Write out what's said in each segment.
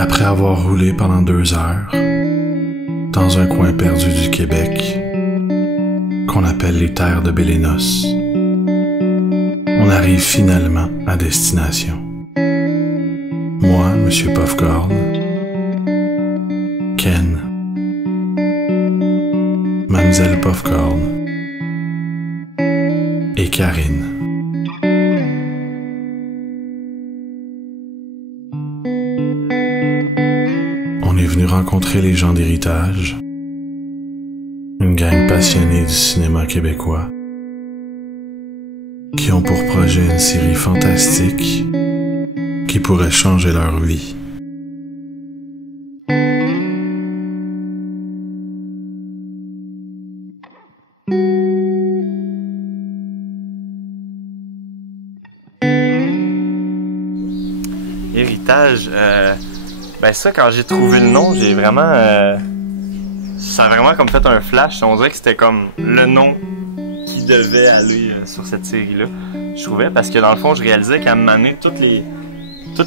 Après avoir roulé pendant 2 heures dans un coin perdu du Québec qu'on appelle les terres de Bélénos, on arrive finalement à destination. Moi, Monsieur Puffcorn, Ken, Mademoiselle Puffcorn et Karine. On est venu rencontrer les gens d'Héritage, une gang passionnée du cinéma québécois, qui ont pour projet une série fantastique qui pourrait changer leur vie. Héritage, ben ça, quand j'ai trouvé le nom, j'ai vraiment... ça a vraiment comme fait un flash. On dirait que c'était comme le nom qui devait aller sur cette série-là. Je trouvais, parce que dans le fond, je réalisais qu'à un moment donné, tous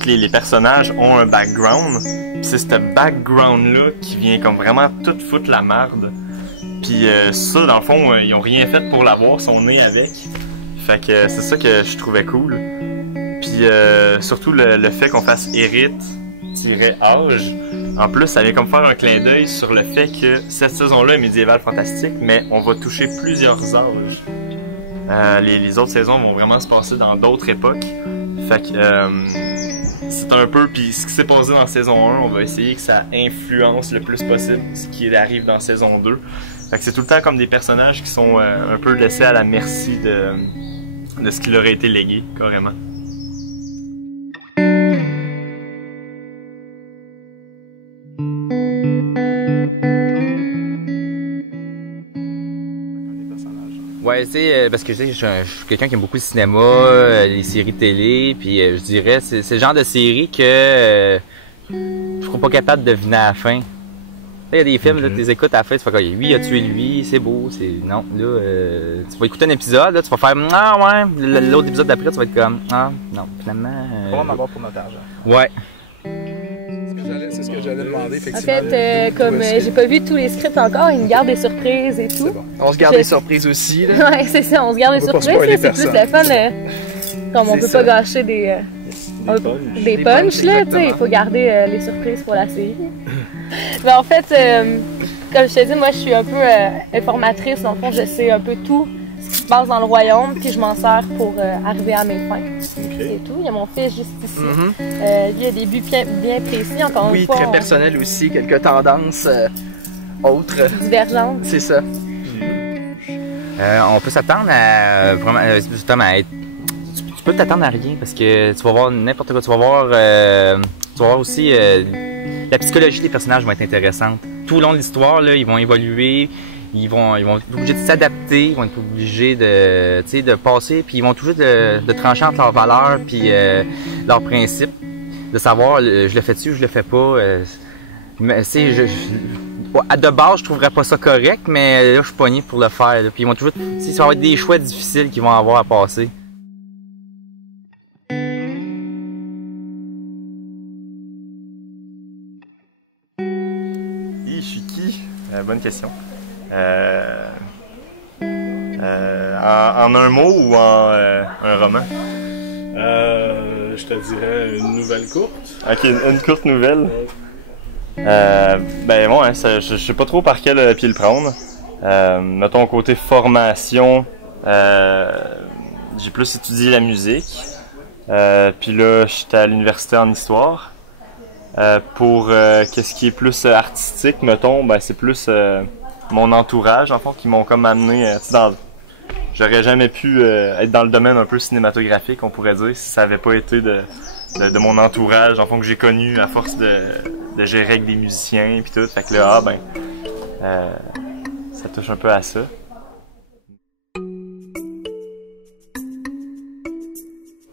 les personnages ont un background. C'est ce background-là qui vient comme vraiment tout foutre la merde. Puis ça, dans le fond, ils ont rien fait pour l'avoir, ils sont nés avec. Fait que c'est ça que je trouvais cool. Puis surtout le fait qu'on fasse Hérite-Âge. En plus, ça vient comme faire un clin d'œil sur le fait que cette saison-là est médiévale fantastique, mais on va toucher plusieurs âges. Les autres saisons vont vraiment se passer dans d'autres époques. Fait que c'est un peu, puis ce qui s'est passé dans saison 1, on va essayer que ça influence le plus possible ce qui arrive dans saison 2. Fait que c'est tout le temps comme des personnages qui sont un peu laissés à la merci de ce qui leur a été légué, carrément. Ouais, tu sais, parce que je suis quelqu'un qui aime beaucoup le cinéma, les séries télé, puis je dirais, c'est le genre de série que je serais pas capable de deviner à la fin. Il y a des films, là, tu les écoutes à la fin, tu fais comme, lui, il a tué lui, c'est beau, c'est... Non, là, tu vas écouter un épisode, là, tu vas faire, ah ouais, l'autre épisode d'après, tu vas être comme, ah, non, finalement... On va m'avoir pour notre argent. Ouais. C'est ce que j'allais demander, effectivement. En fait, comme j'ai pas vu tous les scripts encore, ils me gardent des surprises et tout. Bon. On se garde des surprises aussi, là. Ouais, c'est ça, on se garde des surprises, c'est plus le fun, comme on peut pas gâcher des punchs, là, tu sais, il faut garder les surprises pour la série. Mais en fait, comme je te dis, moi je suis un peu informatrice, dans le fond, je sais un peu tout ce qui se passe dans le royaume, puis je m'en sers pour arriver à mes fins. C'est tout. Il y a mon fils juste ici. Lui, il a des buts bien précis, encore une fois. Oui, très personnel aussi, quelques tendances autres. Divergentes. C'est ça. On peut s'attendre à vraiment, justement, à être... Tu peux t'attendre à rien, parce que tu vas voir n'importe quoi. Tu vas voir aussi... la psychologie des personnages va être intéressante. Tout au long de l'histoire, ils vont évoluer. Ils vont être obligés de s'adapter, ils vont être obligés de passer, puis ils vont toujours de trancher entre leurs valeurs puis leurs principes, de savoir je le fais-tu ou je le fais pas. Mais de base, je trouverais pas ça correct, mais là, je suis pogné pour le faire. Là. Puis ils vont toujours, ça va être des choix difficiles qu'ils vont avoir à passer. Je suis qui? Bonne question. En un mot ou en un roman? Je te dirais une nouvelle courte. Ok, une courte nouvelle. Ben bon, hein, je sais pas trop par quel pied le prendre. Mettons côté formation, j'ai plus étudié la musique. Puis là, j'étais à l'université en histoire. Pour qu'est-ce qui est plus artistique, mettons, ben c'est plus mon entourage, en fait, qui m'ont comme amené j'aurais jamais pu être dans le domaine un peu cinématographique, on pourrait dire, si ça avait pas été de de mon entourage, en fond, que j'ai connu à force de gérer avec des musiciens puis tout. Fait que là, ça touche un peu à ça.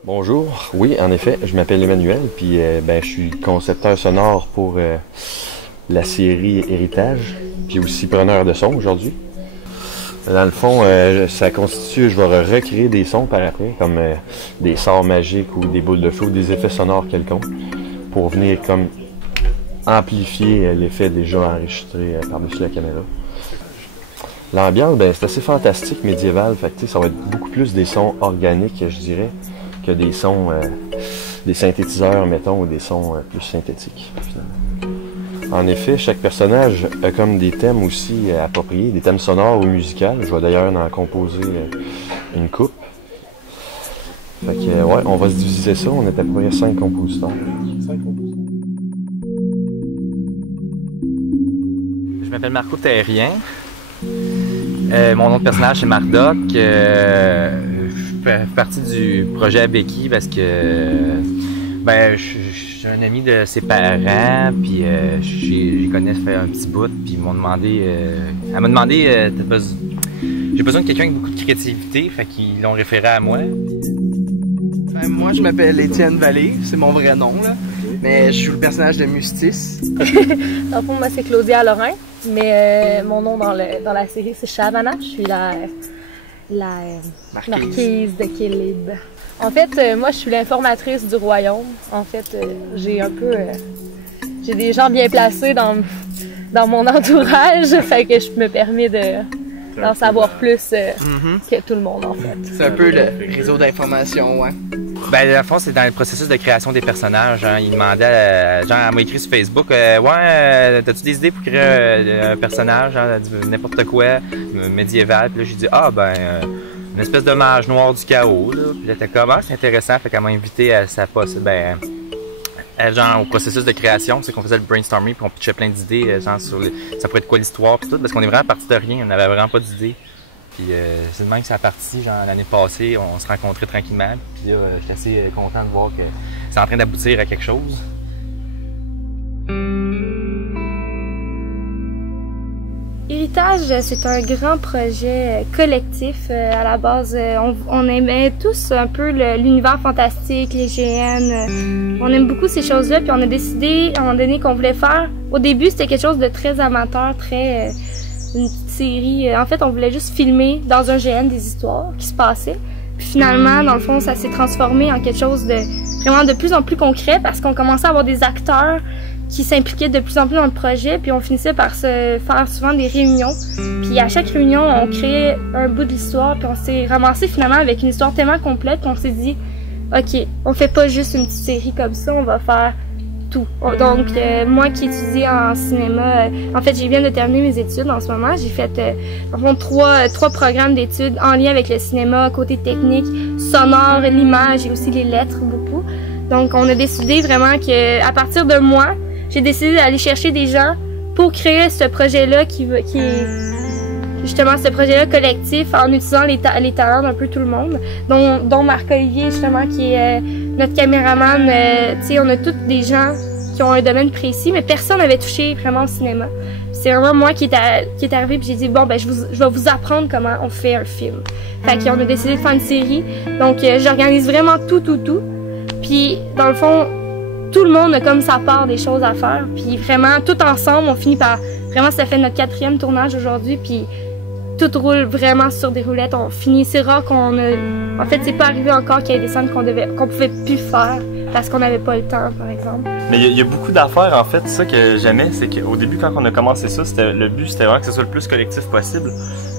Bonjour, oui, en effet, je m'appelle Emmanuel, puis je suis concepteur sonore pour la série Héritage, puis aussi preneur de son aujourd'hui. Dans le fond, ça constitue, je vais recréer des sons par après, comme des sorts magiques ou des boules de feu, des effets sonores quelconques, pour venir comme amplifier l'effet déjà enregistré par-dessus la caméra. L'ambiance, c'est assez fantastique, médiéval, fait que ça va être beaucoup plus des sons organiques, je dirais, que des sons, des synthétiseurs, mettons, ou des sons plus synthétiques, finalement. En effet, chaque personnage a comme des thèmes aussi appropriés, des thèmes sonores ou musicaux. Je vais d'ailleurs en composer une coupe. Fait que, ouais, on va se diviser ça. On est à peu près 5 compositeurs. Je m'appelle Marco Terrien. Mon nom de personnage, c'est Mardoc. Je fais partie du projet Becky parce que je suis un ami de ses parents, puis j'y connais ça fait un petit bout, puis ils m'ont demandé, elle m'a demandé, j'ai besoin de quelqu'un avec beaucoup de créativité, fait qu'ils l'ont référé à moi. Moi, je m'appelle Étienne Vallée, c'est mon vrai nom, là, mais je suis le personnage de Mustis. Dans le fond, moi, c'est Claudia Lorrain, mais mon nom dans la série, c'est Shavana, je suis la marquise de Kélib. En fait, moi, je suis l'informatrice du royaume. En fait, j'ai des gens bien placés dans mon entourage, fait que je me permets d'en savoir plus que tout le monde, en fait. C'est un peu le réseau d'information, ouais. Dans le fond, c'est dans le processus de création des personnages. Hein. Il demandait, elle m'a écrit sur Facebook, t'as-tu des idées pour créer un personnage, n'importe quoi, médiéval? Puis là, j'ai dit, une espèce de mage noir du chaos, là. Puis elle était comme, c'est intéressant, fait qu'elle m'a invité à sa au processus de création, c'est qu'on faisait le brainstorming, puis on pitchait plein d'idées, ça pourrait être quoi l'histoire, puis tout, parce qu'on est vraiment parti de rien, on n'avait vraiment pas d'idées. Puis c'est de même que ça a parti, l'année passée, on se rencontrait tranquillement, puis là, j'étais assez content de voir que c'est en train d'aboutir à quelque chose. Héritage, c'est un grand projet collectif. À la base, on aimait tous un peu l'univers fantastique, les GN. On aime beaucoup ces choses-là, puis on a décidé à un moment donné qu'on voulait faire. Au début, c'était quelque chose de très amateur, une petite série. En fait, on voulait juste filmer dans un GN des histoires qui se passaient. Puis finalement, dans le fond, ça s'est transformé en quelque chose de vraiment de plus en plus concret parce qu'on commençait à avoir des acteurs qui s'impliquaient de plus en plus dans le projet, puis on finissait par se faire souvent des réunions. Puis à chaque réunion, on créait un bout de l'histoire, puis on s'est ramassé finalement avec une histoire tellement complète qu'on s'est dit « Ok, on fait pas juste une petite série comme ça, on va faire tout. » Donc, moi qui étudie en cinéma, en fait, j'ai bien de terminer mes études en ce moment. J'ai fait trois programmes d'études en lien avec le cinéma, côté technique, sonore, l'image et aussi les lettres, beaucoup. Donc, on a décidé vraiment qu'à partir de moi, j'ai décidé d'aller chercher des gens pour créer ce projet-là qui est justement ce projet-là collectif en utilisant les talents d'un peu tout le monde, dont Marc-Olivier justement qui est notre caméraman. Tu sais, on a tous des gens qui ont un domaine précis, mais personne n'avait touché vraiment au cinéma. C'est vraiment moi qui est arrivé puis j'ai dit je vais vous apprendre comment on fait un film. Fait qu'on a décidé de faire une série. Donc j'organise vraiment tout. Puis dans le fond, tout le monde a comme sa part des choses à faire. Puis vraiment, tout ensemble, on finit par... Vraiment, ça fait notre 4e tournage aujourd'hui. Puis tout roule vraiment sur des roulettes. On finit... C'est rare qu'on a... En fait, c'est pas arrivé encore qu'il y ait des scènes qu'on pouvait plus faire parce qu'on n'avait pas le temps, par exemple. Mais il y a beaucoup d'affaires, en fait. Ça que j'aimais, c'est qu'au début, quand on a commencé ça, le but, c'était vraiment que ce soit le plus collectif possible.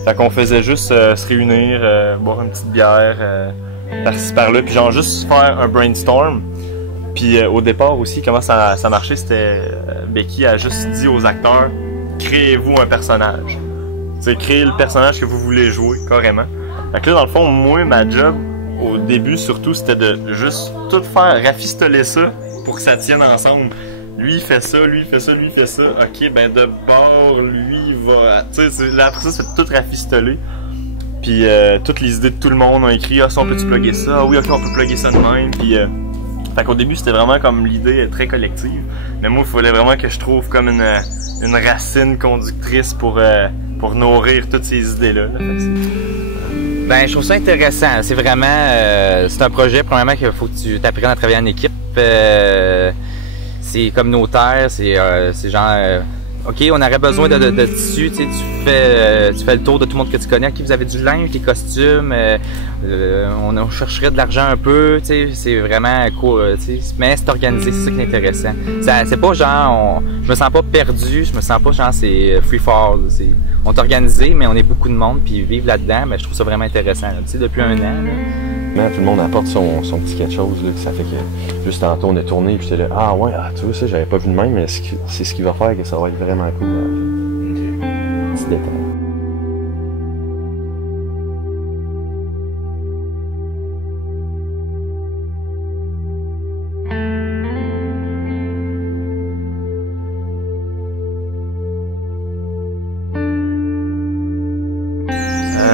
Fait qu'on faisait juste se réunir, boire une petite bière, par-ci, par-là, puis genre juste faire un brainstorm. Puis au départ aussi, comment ça marchait, c'était Becky a juste dit aux acteurs, créez-vous un personnage. C'est créer le personnage que vous voulez jouer, carrément. Fait que là, dans le fond, moi, ma job, au début surtout, c'était de juste tout faire, rafistoler ça pour que ça tienne ensemble. Lui, il fait ça, lui, il fait ça, lui, il fait ça. Ok, de bord, lui, il va... Tu sais, là, après ça, c'est tout rafistoler. Puis toutes les idées de tout le monde ont écrit, ah, ça, on peut-tu plugger ça? Ah oui, ok, on peut plugger ça de même. Puis... Fait qu'au début, c'était vraiment comme l'idée très collective. Mais moi, il fallait vraiment que je trouve comme une racine conductrice pour nourrir toutes ces idées-là. Là. Ben, je trouve ça intéressant. C'est vraiment, c'est un projet, premièrement, qu'il faut que tu t'apprennes à travailler en équipe. C'est communautaire, c'est genre, OK, on aurait besoin de tissu, tu sais, tu fais le tour de tout le monde que tu connais. OK, vous avez du linge, des costumes, on chercherait de l'argent un peu, tu sais, c'est vraiment cool, tu sais, mais c'est organisé, c'est ça qui est intéressant. C'est pas genre, je me sens pas perdu, je me sens pas genre c'est free fall, on est organisé, mais on est beaucoup de monde, puis vivre là-dedans, mais je trouve ça vraiment intéressant, tu sais, depuis un an, là. Tout le monde apporte son petit quelque chose, là, ça fait que juste tantôt on a tourné puis j'étais là, ah ouais, tu vois ça, j'avais pas vu de même, mais c'est ce qui va faire que ça va être vraiment cool. Petit détail.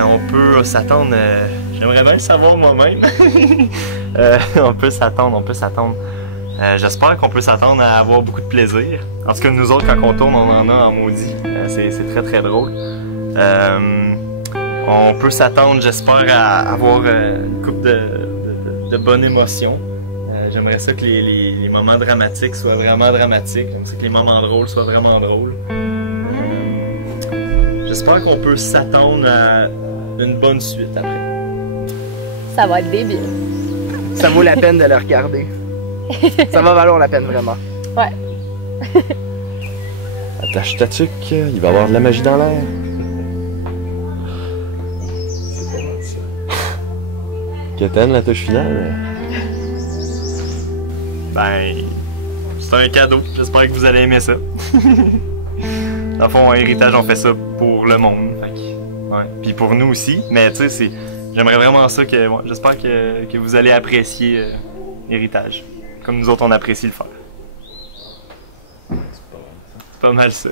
On peut s'attendre, j'aimerais bien le savoir moi-même. On peut s'attendre. J'espère qu'on peut s'attendre à avoir beaucoup de plaisir. En tout cas, nous autres, quand on tourne, on en a en maudit. C'est très très drôle. On peut s'attendre, j'espère, à avoir une couple de bonnes émotions. J'aimerais ça que les moments dramatiques soient vraiment dramatiques. J'aimerais ça que les moments drôles soient vraiment drôles. J'espère qu'on peut s'attendre à une bonne suite après. Ça va être débile. Ça vaut la peine de le regarder. Ça va valoir la peine, vraiment. Ouais. Attache ta tuque, il va y avoir de la magie dans l'air. Qu'est-ce la touche finale? Ben, c'est un cadeau. J'espère que vous allez aimer ça. Dans le fond, Héritage, on fait ça pour le monde. Fait que, ouais. Puis pour nous aussi. Mais tu sais, j'aimerais vraiment ça que. Ouais, j'espère que vous allez apprécier Héritage. Comme nous autres, on apprécie le faire. C'est pas mal ça.